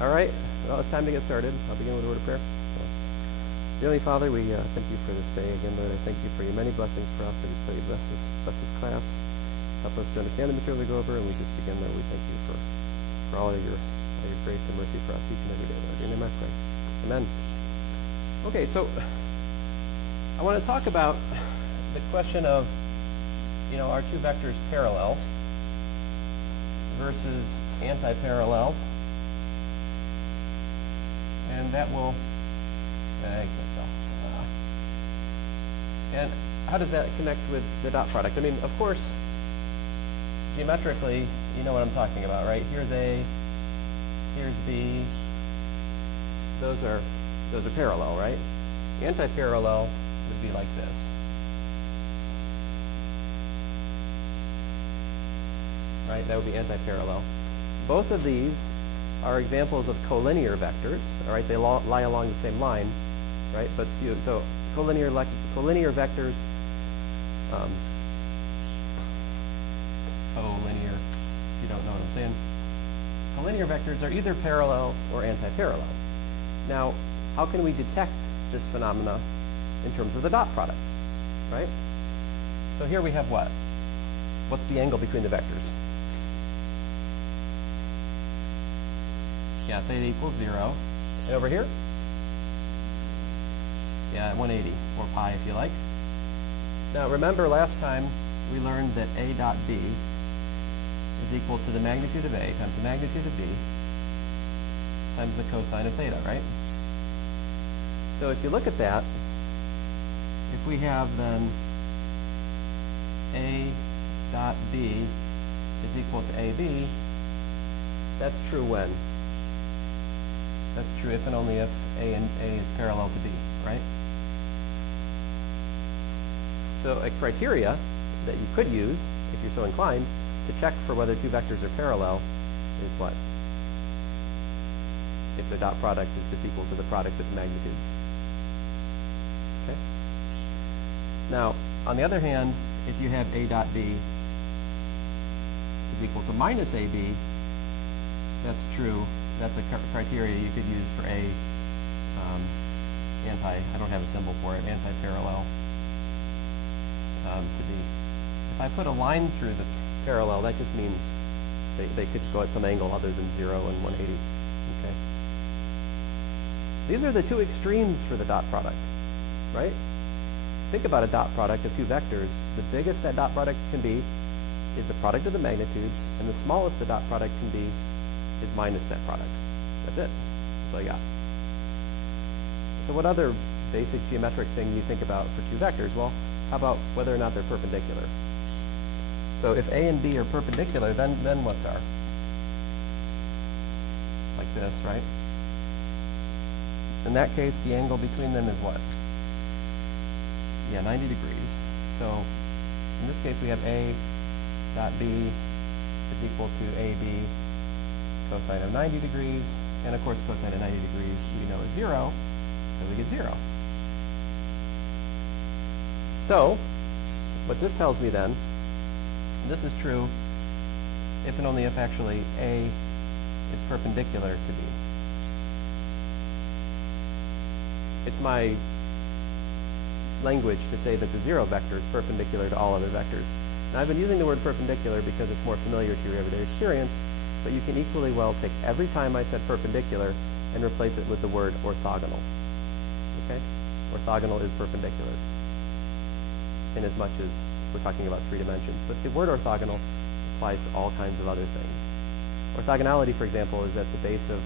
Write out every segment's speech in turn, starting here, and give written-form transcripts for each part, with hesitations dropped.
All right, well, it's time to get started. I'll begin with a word of prayer. Dear Heavenly Father, we thank you for this day. Again, Lord, I thank you for your many blessings for us. I just pray you bless this class. Help us to understand the material we go over, and we just begin, Lord, we thank you for all of your grace and mercy for us each and every day, Lord. In your name I pray. Amen. Okay, so I want to talk about the question of, are two vectors parallel versus anti-parallel? And that will, and how does that connect with the dot product? I mean, of course, geometrically, you know what I'm talking about, right? Here's A, here's B. Those are parallel, right? Anti-parallel would be like this. Right? That would be anti-parallel. Both of these are examples of collinear vectors. All right, they lie along the same line, right? But so collinear vectors, collinear. If you don't know what I'm saying, collinear vectors are either parallel or anti-parallel. Now, how can we detect this phenomena in terms of the dot product, right? So here we have what? What's the angle between the vectors? Yeah, theta equals 0. And over here? Yeah, 180, or pi if you like. Now remember last time we learned that A dot B is equal to the magnitude of A times the magnitude of B times the cosine of theta, right? So if you look at that, if we have then A dot B is equal to AB, that's true when? That's true if and only if A is parallel to B, right? So a criteria that you could use, if you're so inclined, to check for whether two vectors are parallel is what? If the dot product is just equal to the product of magnitudes. Okay? Now, on the other hand, if you have A dot B is equal to minus AB, that's true. That's a criteria you could use for A I don't have a symbol for it, anti-parallel to B. If I put a line through the parallel, that just means they could go at some angle other than 0 and 180. Okay. These are the two extremes for the dot product, right? Think about a dot product of two vectors. The biggest that dot product can be is the product of the magnitudes, and the smallest the dot product can be is minus that product. That's it. That's all I got. So what other basic geometric thing you think about for two vectors? Well, how about whether or not they're perpendicular? So if A and B are perpendicular, then what are? Like this, right? In that case, the angle between them is what? Yeah, 90 degrees. So in this case, we have A dot B is equal to AB cosine of 90 degrees, and of course cosine of 90 degrees we know is 0, so we get 0. So, what this tells me then, this is true if and only if actually A is perpendicular to B. It's my language to say that the 0 vector is perpendicular to all other vectors. Now I've been using the word perpendicular because it's more familiar to your everyday experience, but you can equally well take every time I said perpendicular and replace it with the word orthogonal. Okay? Orthogonal is perpendicular, in as much as we're talking about 3 dimensions. But the word orthogonal applies to all kinds of other things. Orthogonality, for example, is at the base of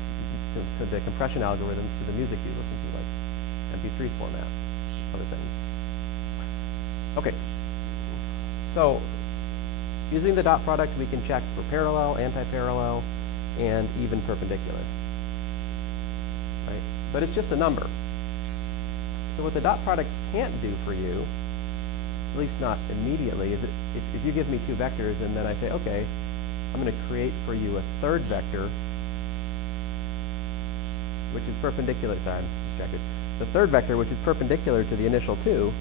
the compression algorithms to the music you listen to, like MP3 format, other things. Okay. So, using the dot product, we can check for parallel, anti-parallel, and even perpendicular. Right? But it's just a number. So what the dot product can't do for you, at least not immediately, is if you give me two vectors and then I say, okay, I'm going to create for you a third vector, which is perpendicular. Sorry, let's check it. The third vector, which is perpendicular to the initial two,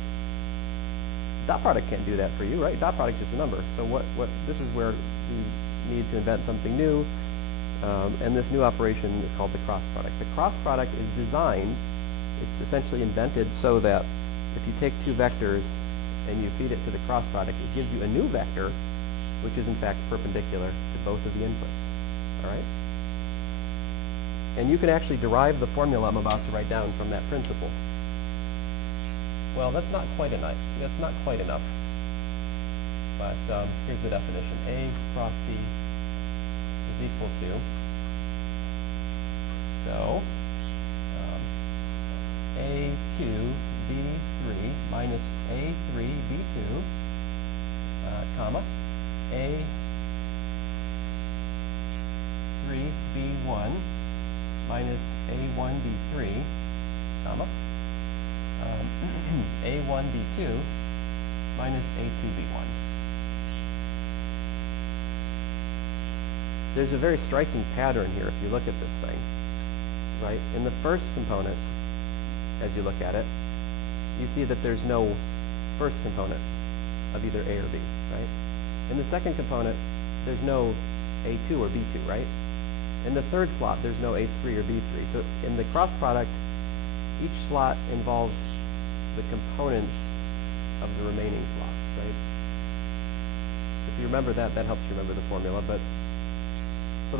dot product can't do that for you, right? Dot product is just a number. So this is where you need to invent something new, And this new operation is called the cross product. The cross product is designed, it's essentially invented so that if you take two vectors and you feed it to the cross product, it gives you a new vector, which is in fact perpendicular to both of the inputs. All right? And you can actually derive the formula I'm about to write down from that principle. Well, that's not quite enough. That's not quite enough. But here's the definition. A cross B is equal to, so A2 B3 minus A3 B2, comma, A3 B1 minus A1 B3, comma, A1 B2 minus A2 B1. There's a very striking pattern here if you look at this thing, right? In the first component, as you look at it, you see that there's no first component of either A or B, right? In the second component, there's no A2 or B2, right? In the third slot, there's no A3 or B3. So in the cross product, each slot involves the components of the remaining slots, right? If you remember that, that helps you remember the formula. But so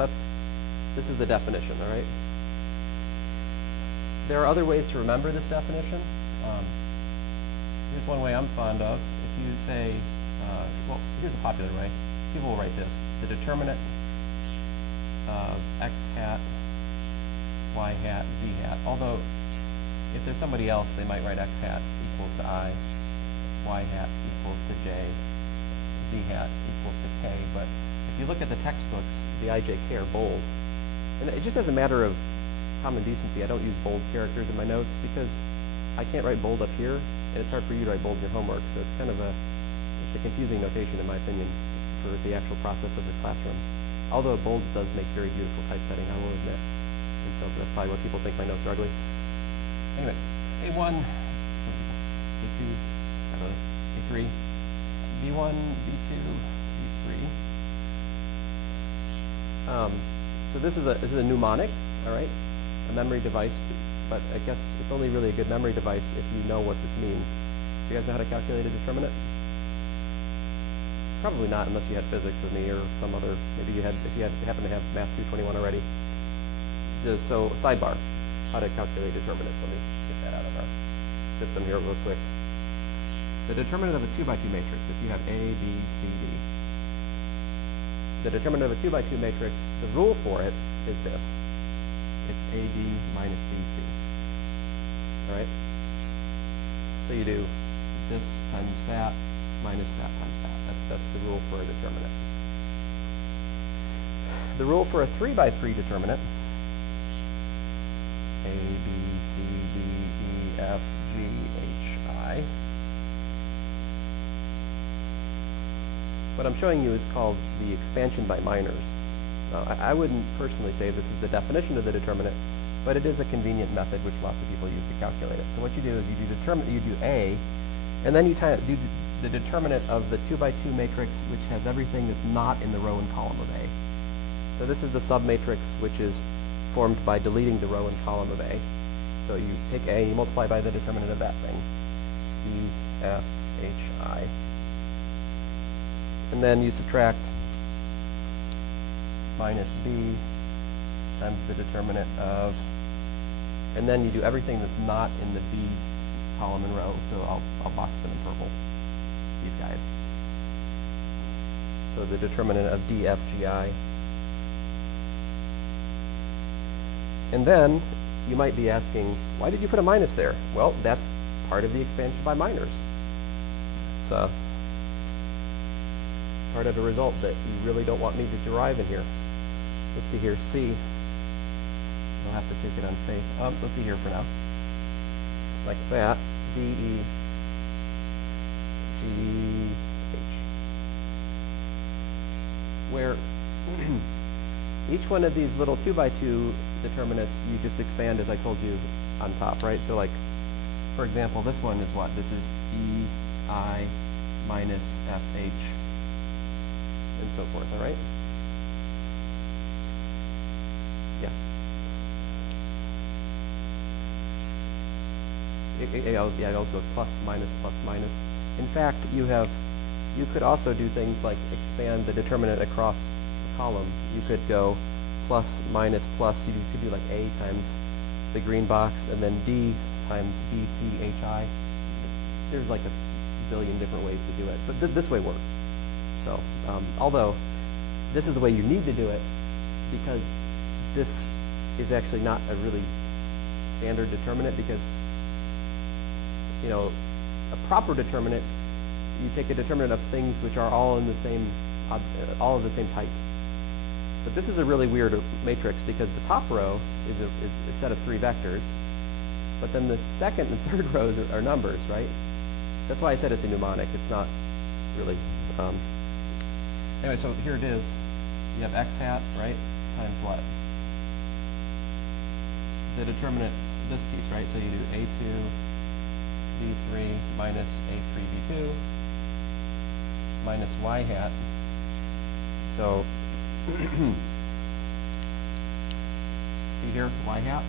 this is the definition, all right? There are other ways to remember this definition. Here's one way I'm fond of. If you say, well, here's a popular way. People will write this: the determinant of x hat, y hat, z hat. Although, if there's somebody else, they might write x hat equals to I, y hat equals to j, z hat equals to k. But if you look at the textbooks, the I, J, K are bold. And it just as a matter of common decency, I don't use bold characters in my notes because I can't write bold up here, and it's hard for you to write bold in your homework. So it's kind of it's a confusing notation, in my opinion, for the actual process of the classroom. Although bold does make very beautiful typesetting, I will admit. And so that's probably what people think my notes are ugly. Anyway, A1, A2, A3, B1, B2, B3. So this is a mnemonic, all right, a memory device, but I guess it's only really a good memory device if you know what this means. Do you guys know how to calculate a determinant? Probably not, unless you had physics with me or some other. Maybe if you happen to have Math 221 already. So sidebar, how to calculate determinants. Let me get that out of our system here real quick. The determinant of a 2 by 2 matrix, if you have A, B, C, D. The determinant of a 2 by 2 matrix, the rule for it is this. It's AB minus BC. All right? So you do this times that minus that times that. That's the rule for a determinant. The rule for a 3 by 3 determinant, A, B, C, D, E, F, G, H, I. What I'm showing you is called the expansion by minors. Now, I wouldn't personally say this is the definition of the determinant, but it is a convenient method which lots of people use to calculate it. So what you do is you do A, and then you do the determinant of the 2 by 2 matrix, which has everything that's not in the row and column of A. So this is the submatrix, which is formed by deleting the row and column of A. So you take A, you multiply by the determinant of that thing, E, F, H, I. And then you subtract minus B times the determinant of, and then you do everything that's not in the B column and row. So I'll box them in purple, these guys. So the determinant of D, F, G, I. And then you might be asking, why did you put a minus there? Well, that's part of the expansion by minors. It's part of a result that you really don't want me to derive in here. Let's see here, C. I'll have to take it on faith. Let's see here for now. Like that, D, E, G, H. Where each one of these little 2 by 2 determinants, you just expand, as I told you, on top, right? So like, for example, this one is what? This is E, I, minus F, H, and so forth, all right? it also goes plus, minus, plus, minus. In fact, you could also do things like expand the determinant across a column. You could go plus, minus, plus. You could do like A times the green box, and then D times B, C, H, I. There's like a billion different ways to do it, but this way works. So, although this is the way you need to do it, because this is actually not a really standard determinant, because, you know, a proper determinant, you take a determinant of things which are all in the same, all of the same type. But this is a really weird matrix, because the top row is a set of 3 vectors, but then the second and third rows are numbers, right? That's why I said it's a mnemonic. It's not really. Anyway, so here it is. You have x hat, right, times what? The determinant, this piece, right? So you do a2 b3 minus a3 b2 minus y hat. So see here, y hat.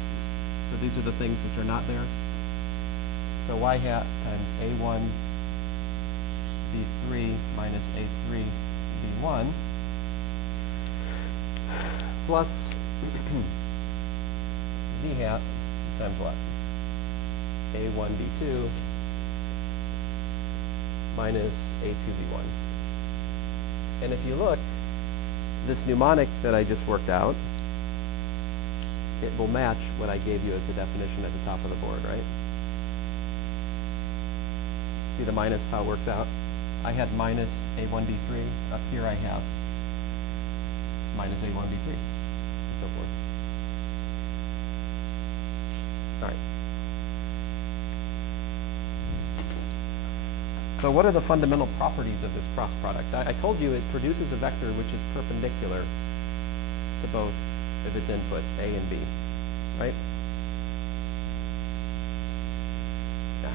So these are the things which are not there. So y hat times a1 b3 minus a3 b1 plus z hat times what? a1 b2 minus a2 b1. And if you look, this mnemonic that I just worked out, it will match what I gave you as the definition at the top of the board, right? See the minus, how it works out? I had minus a1 b3. Up here I have minus a1 b3, and so forth. All right. So what are the fundamental properties of this cross product? I told you it produces a vector which is perpendicular to both of its inputs, A and B, right? Yeah.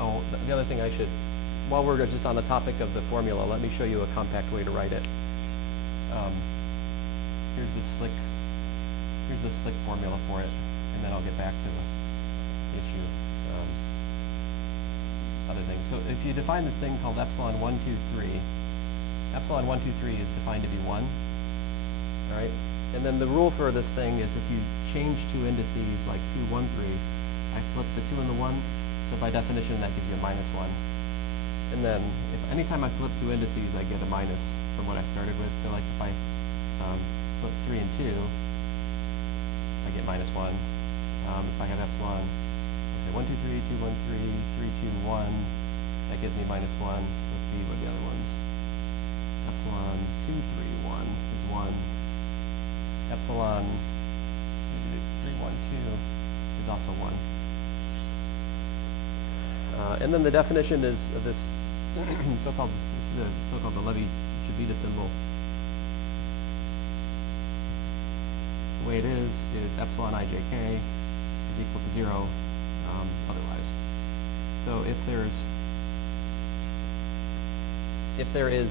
Oh, the other thing I should, while we're just on the topic of the formula, let me show you a compact way to write it. Here's the slick formula for it, and then I'll get back to the issue, other things. So if you define this thing called epsilon 1, 2, 3, epsilon 1, 2, 3 is defined to be 1, all right? And then the rule for this thing is if you change 2 indices like 2, 1, 3, I flip the 2 and the 1, so by definition that gives you a minus 1. And then if anytime I flip 2 indices, I get a minus from what I started with. So like if I flip 3 and 2, I get minus 1. If I have epsilon, okay, 1, 2, 3, 2, 1, 3, 3, 2, 1, that gives me minus 1. Let's see what the other ones. Epsilon 2, 3, 1 is 1. Epsilon 3, 1, 2 is also 1. And then the definition is of this so-called the Levi-Civita symbol. The way it is epsilon ijk is equal to 0 otherwise. So if there is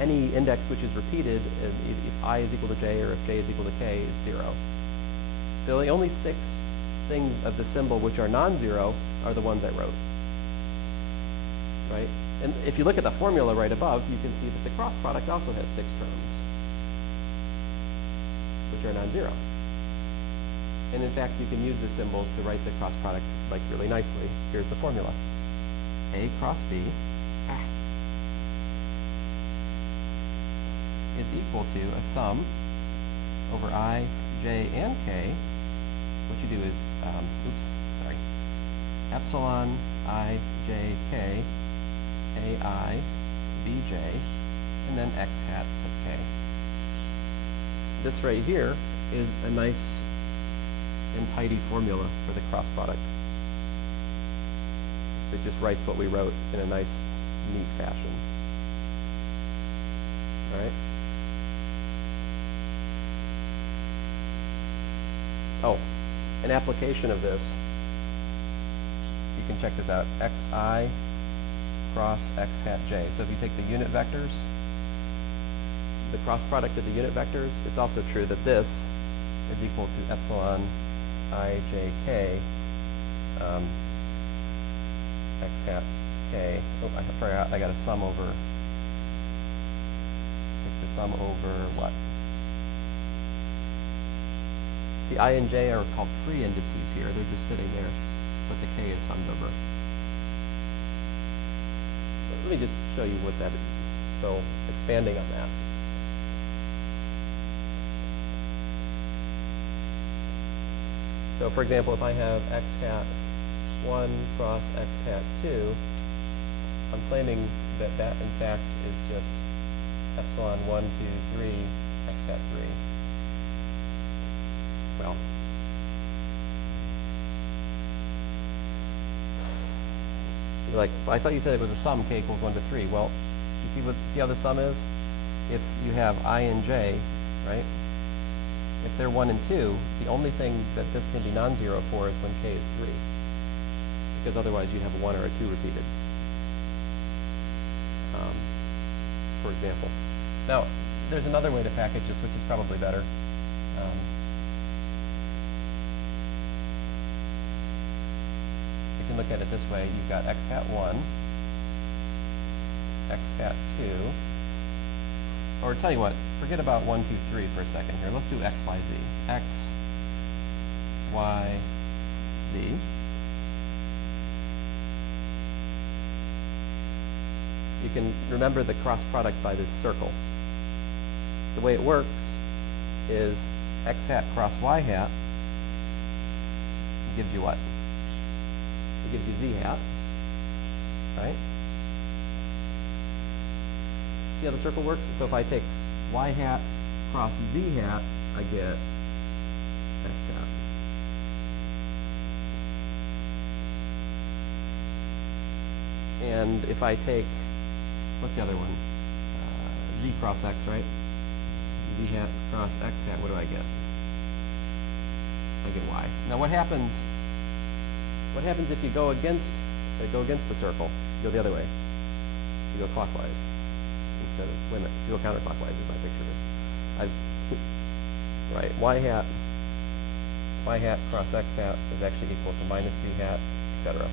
any index which is repeated, if I is equal to j or if j is equal to k, is 0. The only 6 things of the symbol which are non-zero are the ones I wrote, right? And if you look at the formula right above, you can see that the cross product also has 6 terms, which are non-zero. And in fact, you can use the symbol to write the cross product like really nicely. Here's the formula. A cross B is equal to a sum over I, j, and k. What you do is, epsilon I, j, k, a, I, b, j, and then x hat of k. This right here is a nice and tidy formula for the cross product. It just writes what we wrote in a nice, neat fashion. All right. Oh, an application of this, you can check this out, xi cross x hat j. So if you take the unit vectors, the cross product of the unit vectors, it's also true that this is equal to epsilon I j k x hat k. Oh, I forgot, I got a sum over, take the sum over what? The I and j are called free indices here. They're just sitting there, but the k is summed over. Let me just show you what that is. So expanding on that. So for example, if I have x hat 1 cross x hat 2, I'm claiming that that in fact is just epsilon 1, 2, 3, x hat 3. Well, you're like, I thought you said it was a sum, k equals 1 to 3. Well, you see how the sum is? If you have I and j, right? If they're 1 and 2, the only thing that this can be non-zero for is when k is 3. Because otherwise you'd have a 1 or a 2 repeated. For example. Now, there's another way to package this, which is probably better. You can look at it this way. You've got x hat 1, x hat 2, or tell you what, forget about 1, 2, 3 for a second here. Let's do x, y, z. X, y, z. You can remember the cross product by this circle. The way it works is x hat cross y hat gives you what? It gives you z hat, right? See how the circle works? So if I take y hat cross z hat, I get x hat. And if I take, what's the other one? Z cross x, right? Z hat cross x hat, what do I get? I get y. Now what happens if you go against the circle? You go the other way. You go clockwise instead of, wait a minute, you go counterclockwise is my picture. Right, y hat cross x hat is actually equal to minus z hat, etc.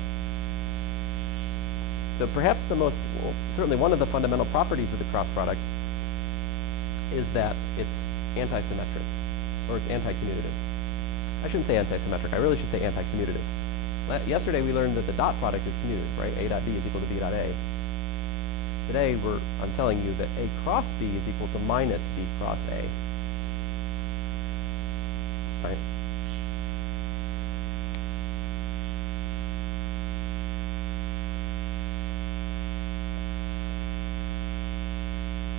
So perhaps the most, well, certainly one of the fundamental properties of the cross product is that it's anti-symmetric, or it's anti-commutative. I shouldn't say anti-symmetric, I really should say anti-commutative. Yesterday we learned that the dot product is commutative, right? A dot b is equal to b dot a. Today I'm telling you that a cross b is equal to minus b cross a. Right?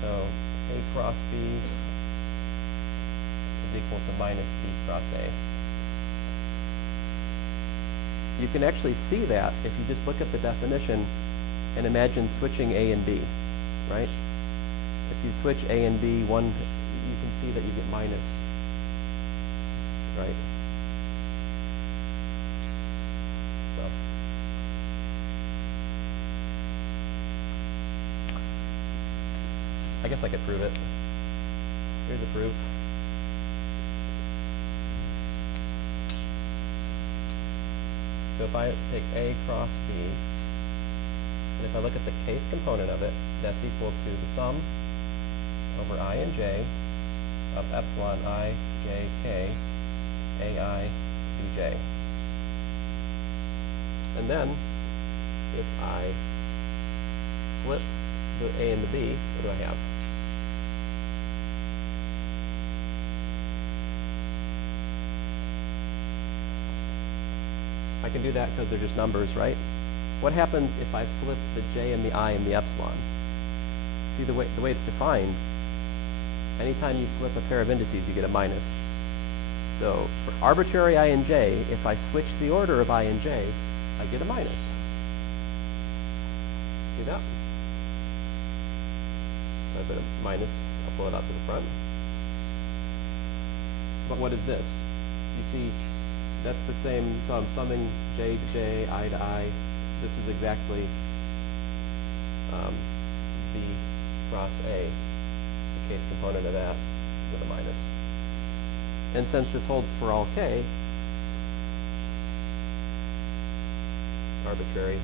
So a cross b is equal to minus b cross a. You can actually see that if you just look at the definition and imagine switching a and b, right? If you switch a and b, you can see that you get minus, right? So. I guess I could prove it. Here's a proof. So if I take a cross b, and if I look at the kth component of it, that's equal to the sum over I and j of epsilon I, j, k, ai, bj. And then, if I flip the a and the b, what do I have? I can do that because they're just numbers, right? What happens if I flip the j and the I and the epsilon? See the way it's defined, anytime you flip a pair of indices, you get a minus. So for arbitrary I and j, if I switch the order of I and j, I get a minus. See that? So I put a minus I'll pull it out to the front. But what is this? You see, that's the same, so I'm summing j to j, I to I. This is exactly B cross A, the kth component of that with a minus. And since this holds for all k, arbitrary,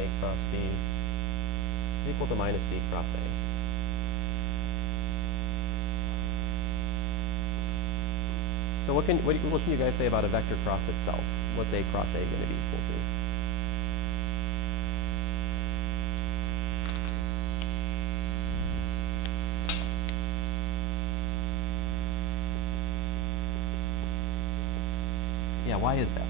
A cross B is equal to minus B cross A. So what can you guys say about a vector cross itself? What's A cross A going to be equal to? Yeah, why is that though?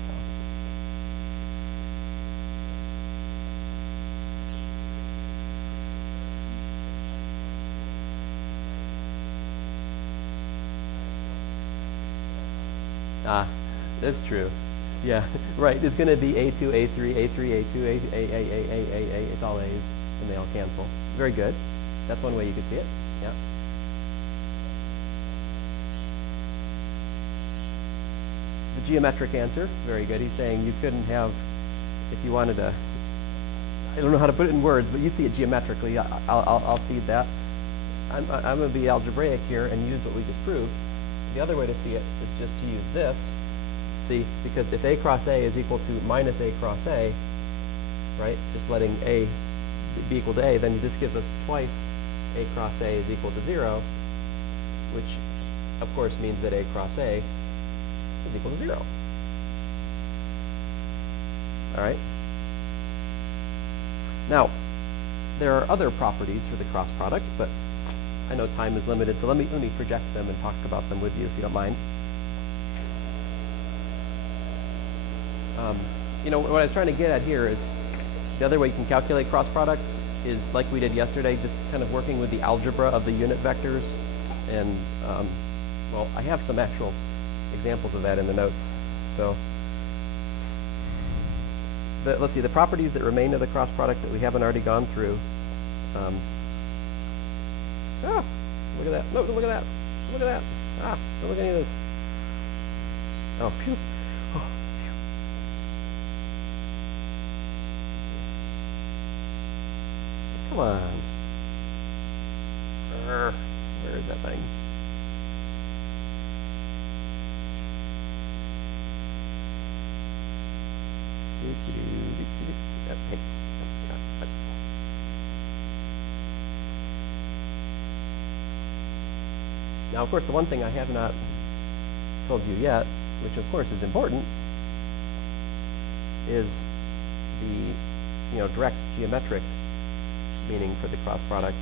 Ah, that's true. Yeah, right. It's going to be A2, A3, A3, A2, A, it's all A's, and they all cancel. Very good. That's one way you could see it. Yeah. The geometric answer, very good. He's saying you couldn't have, if you wanted to, I don't know how to put it in words, but you see it geometrically. I'll see that. I'm going to be algebraic here and use what we just proved. The other way to see it is just to use this, see, because if A cross A is equal to minus A cross A, right, just letting A be equal to A, then this gives us twice A cross A is equal to 0, which of course means that A cross A is equal to 0. All right? Now, there are other properties for the cross product, but I know time is limited, so let me project them and talk about them with you, if you don't mind. You know, what I was trying to get at here is the other way you can calculate cross products is like we did yesterday, just kind of working with the algebra of the unit vectors. And, well, I have some actual examples of that in the notes. So, let's see, the properties that remain of the cross product that we haven't already gone through. Look at that. No, look at that. Look at that. Don't look at any of this. Oh, phew. Oh, phew. Come on. Where is that thing? Now, of course, the one thing I have not told you yet, which of course is important, is the direct geometric meaning for the cross product,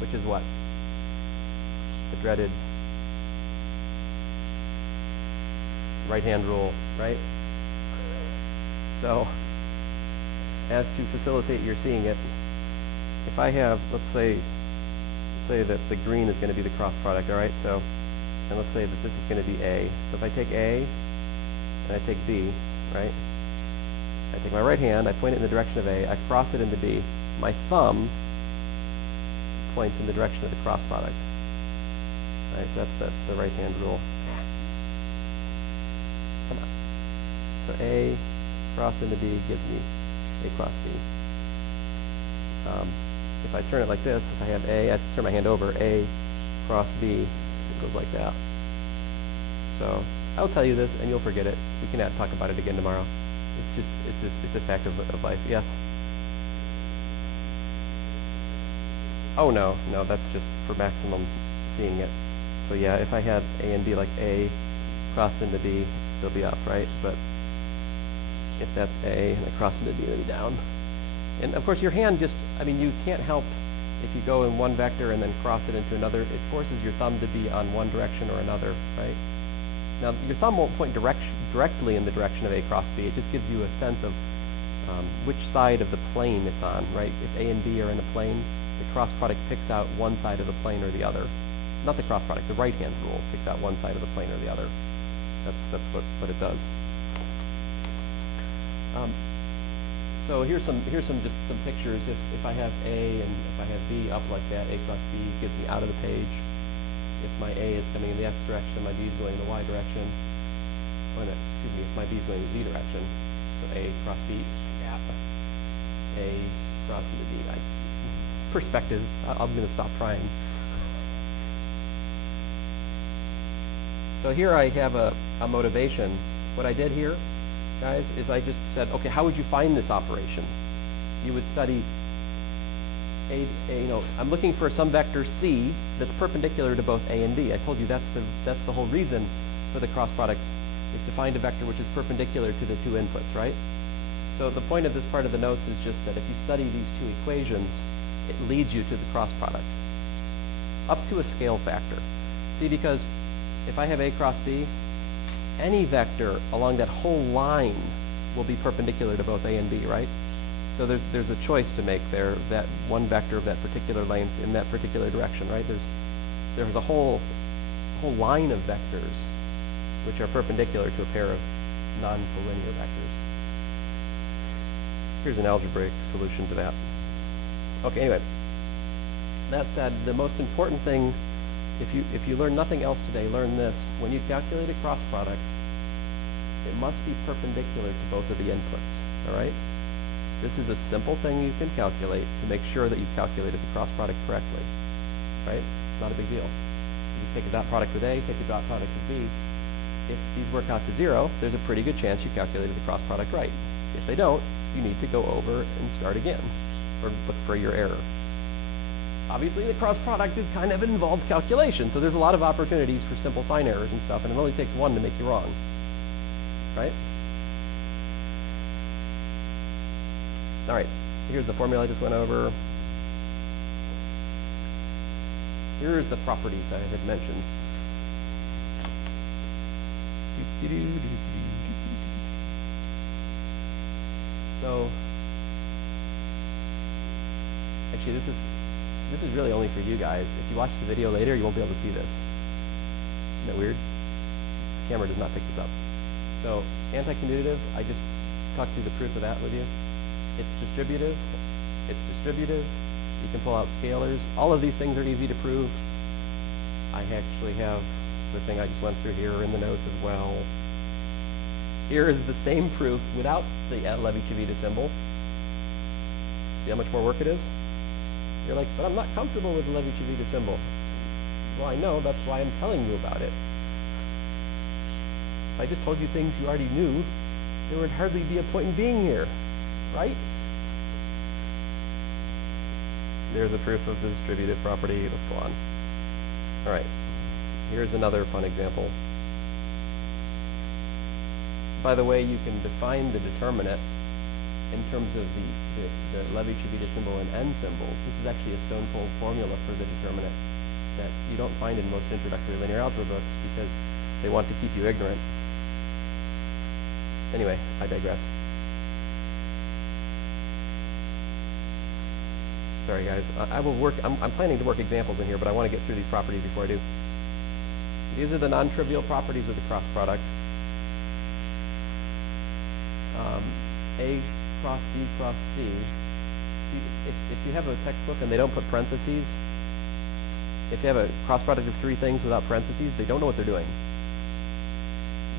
which is what? The dreaded right-hand rule, right? So, as to facilitate your seeing it, if I have, let's say that the green is going to be the cross product, all right? So, and let's say that this is going to be A. So if I take A and I take B, right? I take my right hand, I point it in the direction of A, I cross it into B. My thumb points in the direction of the cross product. All right, so that's the right-hand rule. Come on. So A cross into B gives me A cross B. If I turn it like this, if I have A, I turn my hand over, A cross B, it goes like that. So I'll tell you this, and you'll forget it. We can talk about it again tomorrow. It's a fact of life. Yes. Oh no, that's just for maximum seeing it. So yeah, if I had A and B, like A crossed into B, it'll be up, right? But if that's A and I cross into B, it'll be down. And of course, your hand you can't help if you go in one vector and then cross it into another. It forces your thumb to be on one direction or another, right? Now, your thumb won't point directly in the direction of A cross B. It just gives you a sense of which side of the plane it's on, right? If A and B are in a plane, the cross product picks out one side of the plane or the other. Not the cross product, the right-hand rule picks out one side of the plane or the other. That's what it does. So here's some pictures. If I have A and if I have B up like that, A cross B gets me out of the page. If my A is coming in the X direction, my B is going in the Y direction. If my B is going in the Z direction. So A cross B, gap. A cross into D. Perspective. I'm going to stop trying. So here I have a motivation. What I did here, guys, is I just said, okay, how would you find this operation? You would study I'm looking for some vector C that's perpendicular to both A and B. I told you that's the whole reason for the cross product, is to find a vector which is perpendicular to the two inputs, right? So the point of this part of the notes is just that if you study these two equations, it leads you to the cross product up to a scale factor. See, because if I have A cross B, any vector along that whole line will be perpendicular to both A and B, right? So there's a choice to make there, that one vector of that particular length in that particular direction, right? There's a whole line of vectors which are perpendicular to a pair of non-collinear vectors. Here's an algebraic solution to that. Okay, anyway, that said, the most important thing, if you learn nothing else today, learn this. When you calculate a cross product, it must be perpendicular to both of the inputs, all right? This is a simple thing you can calculate to make sure that you've calculated the cross product correctly, right? It's not a big deal. You take a dot product with A, take a dot product with B. If these work out to 0, there's a pretty good chance you calculated the cross product right. If they don't, you need to go over and start again, or look for your error. Obviously, the cross product is kind of an involved calculation, so there's a lot of opportunities for simple sign errors and stuff, and it only takes one to make you wrong, right? All right, here's the formula I just went over. Here's the properties I had mentioned. So, actually, this is really only for you guys. If you watch the video later, you won't be able to see this. Isn't that weird? The camera does not pick this up. So, anti-commutative, I just talked through the proof of that with you. It's distributive. You can pull out scalars. All of these things are easy to prove. I actually have the thing I just went through here in the notes as well. Here is the same proof without the Levi-Civita symbol. See how much more work it is? You're like, but I'm not comfortable with the Levi-Civita symbol. Well, I know, that's why I'm telling you about it. If I just told you things you already knew, there would hardly be a point in being here, right? There's a proof of the distributive property. Let's go on. All right, here's another fun example. By the way, you can define the determinant in terms of the Levi-Civita symbol and n symbols. This is actually a stone-cold formula for the determinant that you don't find in most introductory linear algebra books because they want to keep you ignorant. Anyway, I digress. Sorry guys, I'm planning to work examples in here, but I want to get through these properties before I do. These are the non-trivial properties of the cross product. A cross B cross C. If you have a textbook and they don't put parentheses, if you have a cross product of three things without parentheses, they don't know what they're doing.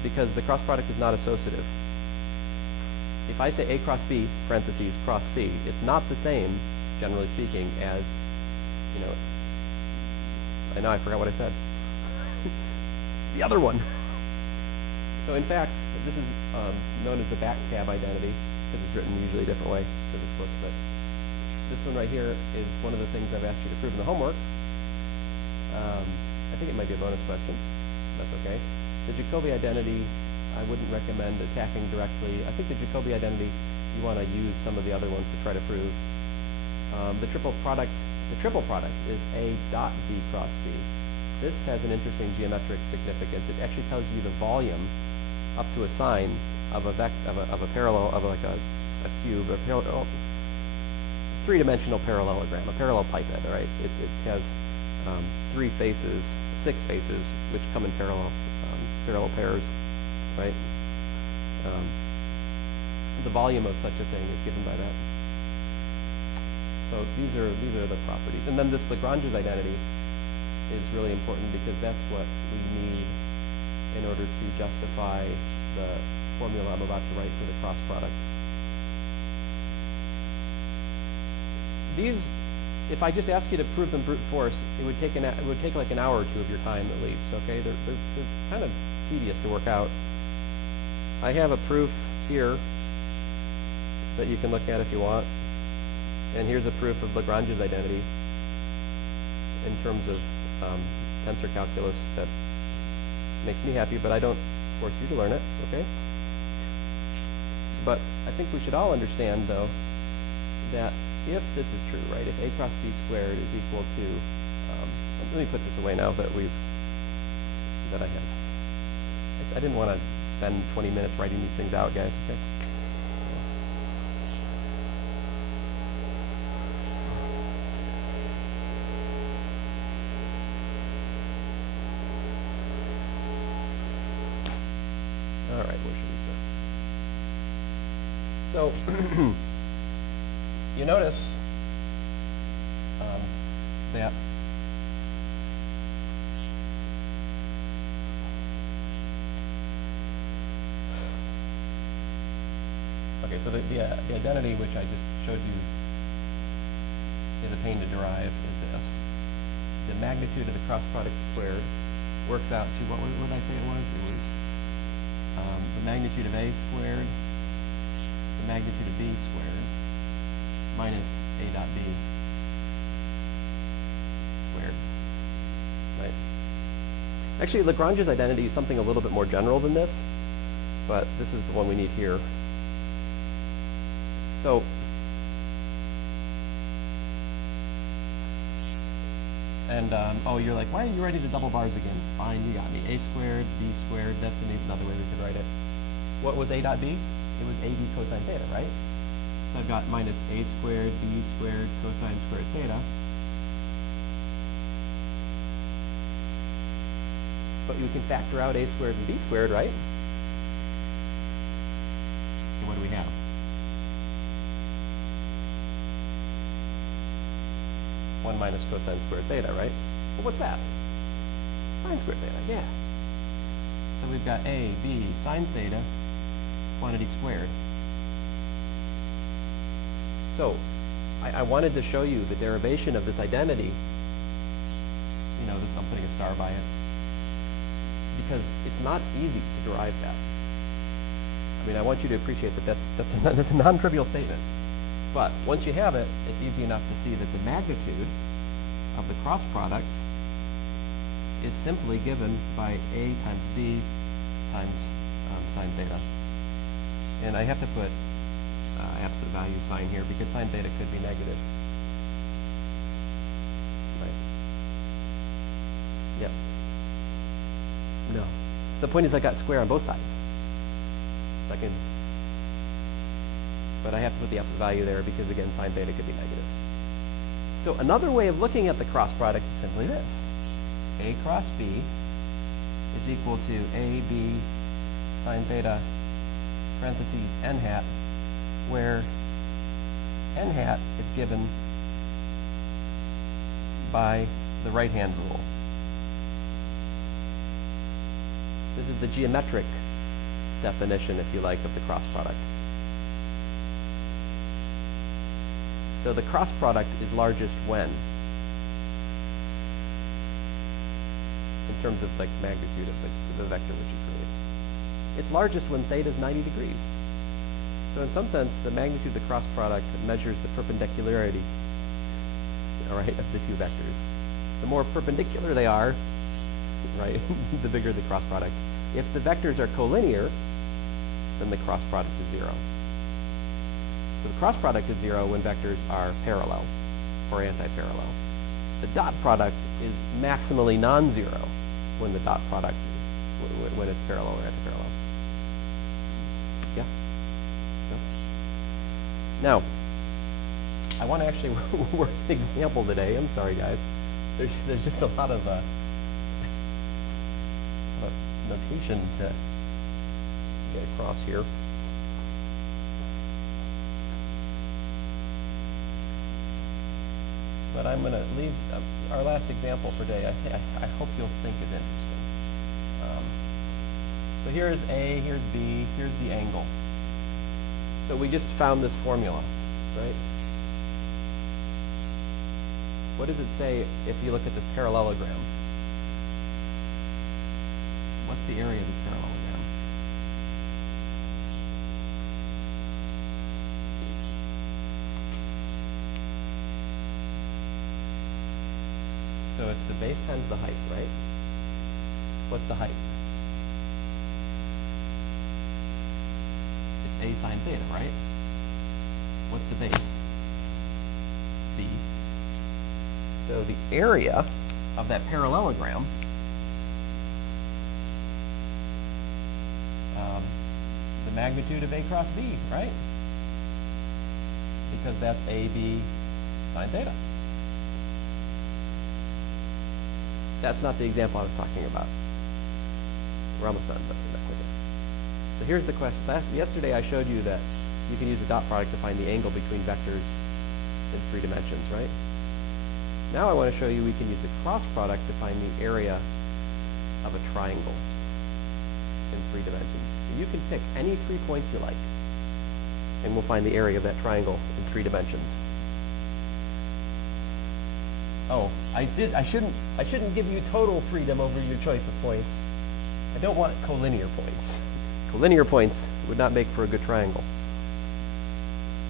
Because the cross product is not associative. If I say A cross B, parentheses, cross C, it's not the same, generally speaking, as, I know I forgot what I said. The other one. So in fact, this is known as the back tab identity, because it's written usually a different way for this book, but this one right here is one of the things I've asked you to prove in the homework. I think it might be a bonus question. That's okay. The Jacobi identity, I wouldn't recommend attacking directly. I think the Jacobi identity, you want to use some of the other ones to try to prove. The triple product is A dot B cross C. This has an interesting geometric significance. It actually tells you the volume up to a sign of a parallel, of like a cube, a three-dimensional parallelogram, a parallelepiped, right? It has 6 faces, which come in parallel pairs, right? the volume of such a thing is given by that. So these are the properties. And then this Lagrange's identity is really important because that's what we need in order to justify the formula I'm about to write for the cross product. These, if I just asked you to prove them brute force, it would take like an hour or two of your time at least. Okay, they're kind of tedious to work out. I have a proof here that you can look at if you want, and here's a proof of Lagrange's identity in terms of tensor calculus that makes me happy, but I don't force you to learn it. Okay. But I think we should all understand, though, that if this is true, right, if a cross b squared is equal to, let me put this away now that I have. I didn't want to spend 20 minutes writing these things out, guys, okay? All right, where should we start? So, you notice that okay, so the identity which I just showed you is a pain to derive is this. The magnitude of the cross product squared works out to, what did I say it was? It was the magnitude of a squared, the magnitude of b squared, minus a dot b squared, right? Actually, Lagrange's identity is something a little bit more general than this, but this is the one we need here. So, and oh, you're like, why are you writing the double bars again? Fine, you got me. A squared, b squared, that's another way we could write it. What was a dot b? It was ab cosine theta, right? So I've got minus a squared, b squared, cosine squared theta. But you can factor out a squared and b squared, right? And what do we have? One minus cosine squared theta, right? Well, what's that? Sine squared theta, yeah. So we've got a, b, sine theta, quantity squared. So, I wanted to show you the derivation of this identity. You know, I'm putting a star by it. Because it's not easy to derive that. I mean, I want you to appreciate that that's a non-trivial statement. But once you have it, it's easy enough to see that the magnitude of the cross product is simply given by a times b times sine theta. And I have to put absolute value sign here because sine theta could be negative. Right? Yep. No. The point is I got square on both sides. But I have to put the absolute value there because, again, sine theta could be negative. So another way of looking at the cross product is simply this. A cross b is equal to a, b, sine theta, parentheses, n hat, where n hat is given by the right-hand rule. This is the geometric definition, if you like, of the cross product. So the cross product is largest when? In terms of like magnitude of the vector which you create. It's largest when theta is 90 degrees. So in some sense, the magnitude of the cross product measures the perpendicularity, all right, of the two vectors. The more perpendicular they are, right, the bigger the cross product. If the vectors are collinear, then the cross product is 0. So the cross product is 0 when vectors are parallel or anti-parallel. The dot product is maximally non-zero when the dot product, when it's parallel or anti-parallel. Yeah? Now, I want to actually work an example today. I'm sorry, guys. There's just a lot of notation to get across here. but I'm going to leave our last example for today. I hope you'll think is interesting. So here's A, here's B, here's the angle. So we just found this formula, right? What does it say if you look at this parallelogram? What's the area of this parallelogram? So it's the base times the height, right? What's the height? It's A sine theta, right? What's the base? B. So the area of that parallelogram the magnitude of A cross B, right? Because that's AB sine theta. That's not the example I was talking about. We're almost done, but not quite yet. So here's the question. Yesterday I showed you that you can use the dot product to find the angle between vectors in 3 dimensions, right? Now I want to show you we can use the cross product to find the area of a triangle in 3 dimensions. So you can pick any 3 points you like, and we'll find the area of that triangle in 3 dimensions. Oh, I shouldn't give you total freedom over your choice of points. I don't want collinear points. Collinear points would not make for a good triangle.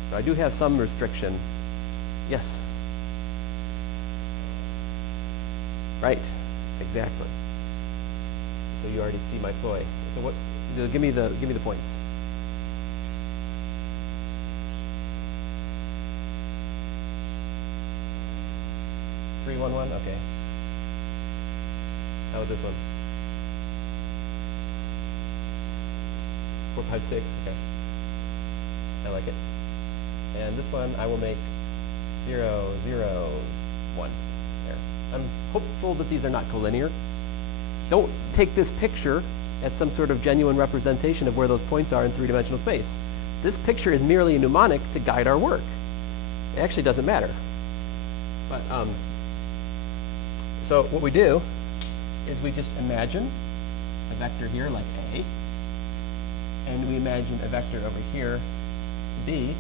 So I do have some restriction. Yes. Right. Exactly. So you already see my ploy. So what? Give me the points. Three, 1, 1. Okay. How was this one? 4, 5, 6. Okay. I like it. And this one I will make 0, 0, 1. There. I'm hopeful that these are not collinear. Don't take this picture as some sort of genuine representation of where those points are in 3-dimensional space. This picture is merely a mnemonic to guide our work. It actually doesn't matter. But so what we do is we just imagine a vector here like A, and we imagine a vector over here, B,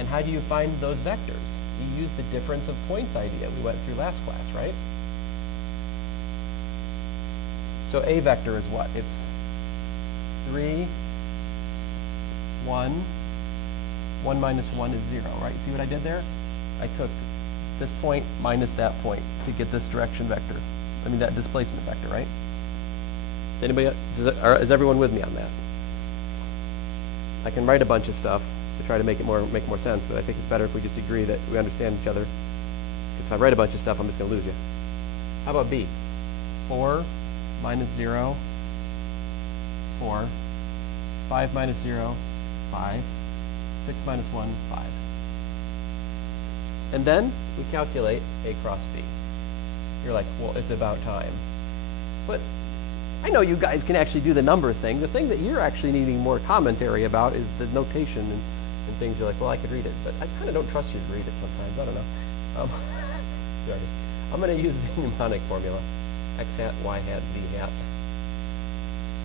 and how do you find those vectors? You use the difference of points idea we went through last class, right? So A vector is what? It's 3, 1, 1 minus 1 is 0, right? See what I did there? I took this point minus that point to get this direction vector. I mean that displacement vector, right? Is everyone with me on that? I can write a bunch of stuff to try to make more sense, but I think it's better if we just agree that we understand each other. Because if I write a bunch of stuff, I'm just going to lose you. How about B? 4 minus 0, 4. 5 minus 0, 5. 6 minus 1, 5. And then we calculate A cross B. You're like, well, it's about time. But I know you guys can actually do the number thing. The thing that you're actually needing more commentary about is the notation and things. You're like, well, I could read it, but I kind of don't trust you to read it sometimes. I don't know. Sorry. I'm going to use the mnemonic formula. X hat, Y hat, Z hat.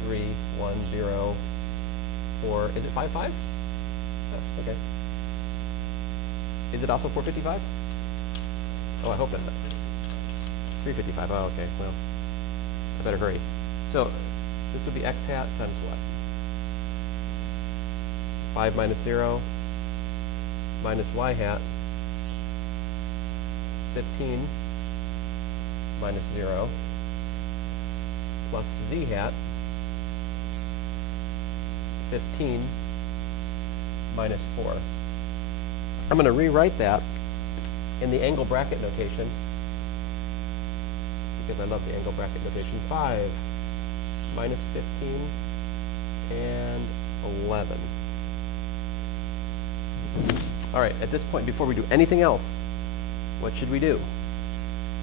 3, 1, 0, 4. Is it 5, 5? Oh, okay. Is it also 455? Oh, I hope not. 355. Oh, okay. Well, I better hurry. So this would be x hat times what? 5 minus 0 minus y hat. 15 minus 0 plus z hat. 15 minus 4. I'm going to rewrite that in the angle bracket notation because I love the angle bracket notation. 5 minus 15 and 11. All right, at this point, before we do anything else, what should we do?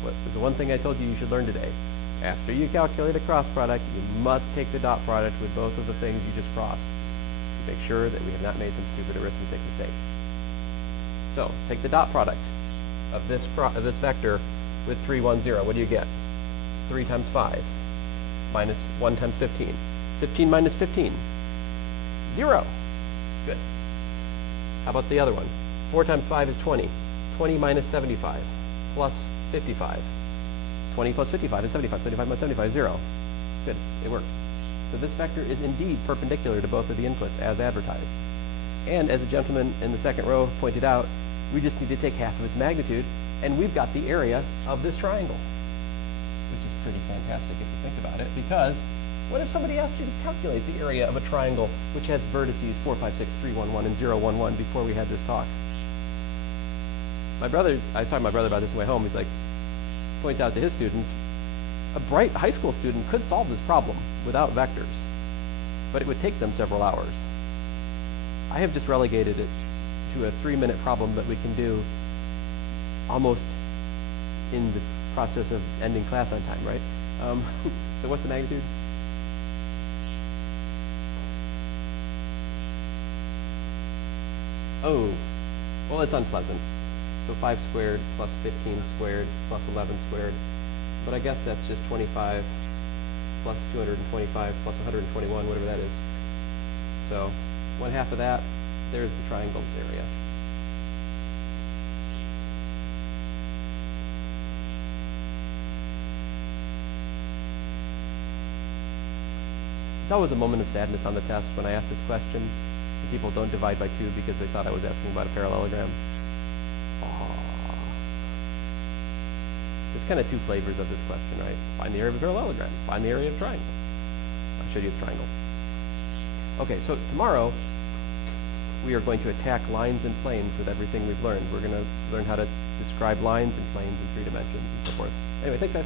What is the one thing I told you should learn today? After you calculate a cross product, you must take the dot product with both of the things you just crossed to make sure that we have not made some stupid arithmetic mistake. So, take the dot product. of this vector with 3, 1, 0. What do you get? 3 times 5 minus 1 times 15. 15 minus 15. 0. Good. How about the other one? 4 times 5 is 20. 20 minus 75 plus 55. 20 plus 55 is 75. 75 minus 75 is 0. Good. It works. So this vector is indeed perpendicular to both of the inputs as advertised. And as a gentleman in the second row pointed out, we just need to take half of its magnitude, and we've got the area of this triangle, which is pretty fantastic if you think about it, because what if somebody asked you to calculate the area of a triangle which has vertices 4, 5, 6, 3, 1, 1, and 0, 1, 1 before we had this talk? I was talking to my brother about this on the way home. He's like, points out to his students, a bright high school student could solve this problem without vectors, but it would take them several hours. I have just relegated it to a 3-minute problem that we can do almost in the process of ending class on time, right? So what's the magnitude? Oh, well, it's unpleasant. So 5 squared plus 15 squared plus 11 squared. But I guess that's just 25 plus 225 plus 121, whatever that is. So 1/2 of that, there's the triangle's area. It's always a moment of sadness on the test when I ask this question and people don't divide by 2 because they thought I was asking about a parallelogram. There's kind of 2 flavors of this question, right? Find the area of a parallelogram. Find the area of a triangle. I showed you the triangle. Okay, so tomorrow we are going to attack lines and planes with everything we've learned. We're going to learn how to describe lines and planes in 3 dimensions and so forth. Anyway, thanks guys.